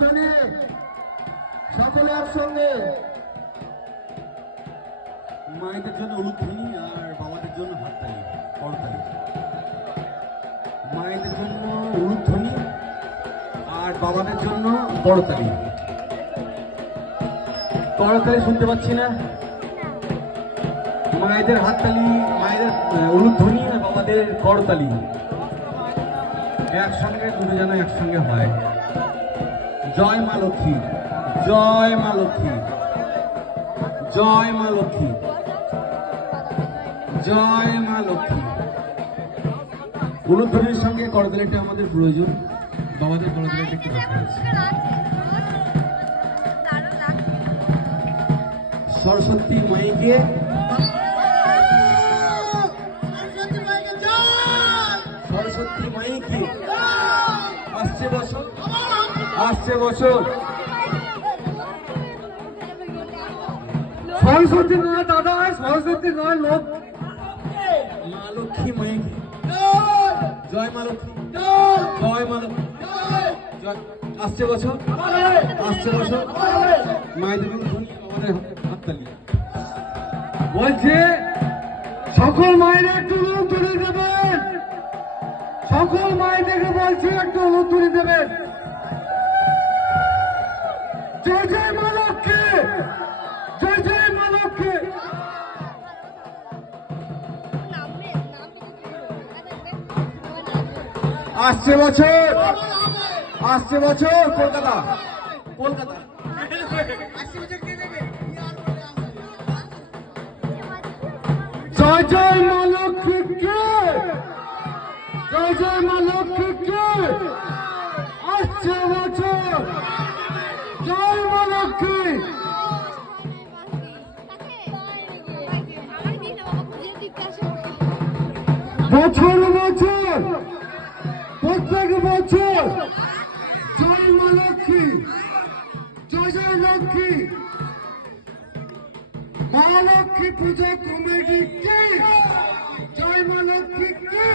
উলুধ্বনি সকলে একসঙ্গে। মায়েদের জন্য উলুধ্বনি আর বাবাদের জন্য হাততালি, করতালি। মায়েদের জন্য উলুধ্বনি আর বাবাদের জন্য বড়তালি। করতালি শুনতে পাচ্ছি না। মায়েদের হাততালি, মায়েদের উলুধ্বনি আর বাবাদের করতালি একসঙ্গে, দুটো যেন একসঙ্গে হয়। জয় মা লক্ষ্মী, জয় মা লক্ষ্মী, জয় মা লক্ষ্মী, জয় মা লক্ষ্মী। উলুধ্বনির সঙ্গে করতালিটা আমাদের প্রয়োজন, বাবাদের করতালিটা একটু দরকার আছে। সরস্বতী মাইকে, সরস্বতী মাইকে আসছে বছর, আসছে বছর। সরস্বতী নয় দাদা, সরস্বতী নয়, লোক মা লক্ষ্মী মাইকে, জয় মা লক্ষ্মী, জয় মা লক্ষ্মী, জয়। আসছে বছর, আসছে বছর। মায়েদের উলুধ্বনি, আমাদের হাততালি। বলছে সকল মায়েরা একটু উলুধ্বনি দেবেন, সকল মায়েদেরকে বলছি একটু উলুধ্বনি দেবেন। জয় জয় মা লক্ষ্মী, জয় জয় মা লক্ষ্মী। আসছে বছর, আসছে বছর কলকাতা, কলকাতা। জয় জয় মা লক্ষ্মীকে, জয় জয় মা লক্ষ্মীকে। আসছে বছর, জয় মা লক্ষ্মী। বছর বছর, প্রত্যেক বছর জয় মা লক্ষ্মী, জয় জয় লক্ষ্মী। মা লক্ষ্মী পুজো কমিটি কি, জয় মা লক্ষ্মী কি।